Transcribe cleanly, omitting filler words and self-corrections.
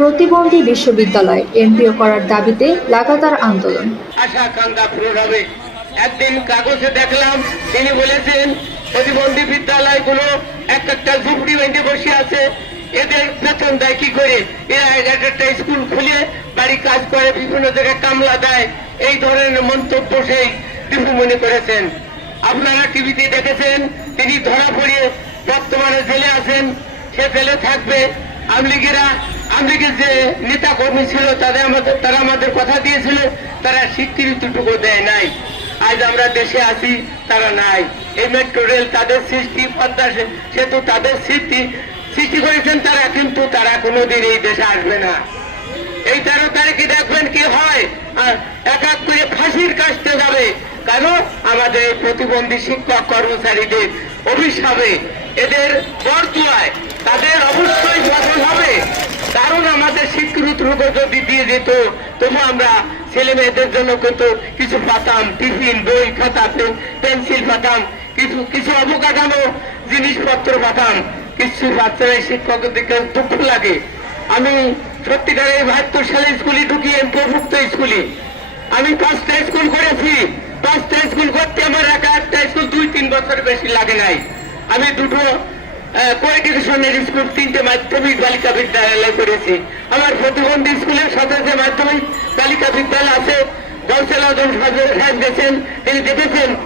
প্রতিবন্ধী বিশ্ববিদ্যালয় এমপিও করার দাবিতে লাগাতার আন্দোলন। আশা আকাঙ্ক্ষা পূরণ হবে। একদিন কাগজে দেখলাম তিনি বলেছেন প্রতিবন্ধী বিদ্যালয়গুলো একটা ঝুপড়ি বেঁধে বসে আছে, এদের বেতন দেয় কি করে? এরা একটা স্কুল খুলে বাড়ি কাজ করে, বিভিন্ন জায়গায় কামলা দেয়। এই ধরনের মন্তব্য সেই দীপুমণি করেছেন। আপনারা টিভিতে দেখেছেন তিনি ধরা পড়ে বর্তমানে জেলে আছেন, সে জেলে থাকবে। আমলিগের যে নেতা কর্মী ছিল তারা আমাদের কথা দিয়েছিল, তারা স্বীকৃতিটুকু দেয় নাই। আজ আমরা দেশে আছি, তারা নাই। এই মেট্রো রেল তাদের সৃষ্টি, পদ্মা সেতু তাদের সৃষ্টি করেছেন তারা, কিন্তু তারা কোনোদিন এই দেশে আসবে না। এই 13 তারিখে দেখবেন কি হয়, এক এক করে ফাঁসির কাছতে যাবে। কারণ আমাদের প্রতিবন্ধী শিক্ষক কর্মচারীদের অভিশাপে, এদের বরদুয়ায় তাদের অবশ্যই সফল হবে। কারণ আমাদের স্বীকৃতিটুকু যদি দিয়ে যেত, তবু আমরা ছেলে মেয়েদের জন্য কিন্তু কিছু পাতাম, টিফিন, বই, খাতা, পেন্সিল পাতাম, কিছু অবকাঠামো জিনিসপত্র পাতাম। কিছু বাচ্চারা শিক্ষকদের দুঃখ লাগে। আমি সত্যিকারের 72 সালে স্কুলে ঢুকি, এমপিওভুক্ত স্কুলে আমি 5টা স্কুল করেছি। 5টা স্কুল করতে আমার একটা স্কুল 2-3 বছর বেশি লাগে নাই। আমি দুটো কোএডুকেশনের স্কুল, 3টে মাধ্যমিক বালিকা বিদ্যালয় করেছি। আমার প্রতিবন্ধী স্কুলের সাথে যে মাধ্যমিক বালিকা বিদ্যালয় আছে, গৌসেল আজম সাহেব গেছেন, তিনি দেখেছেন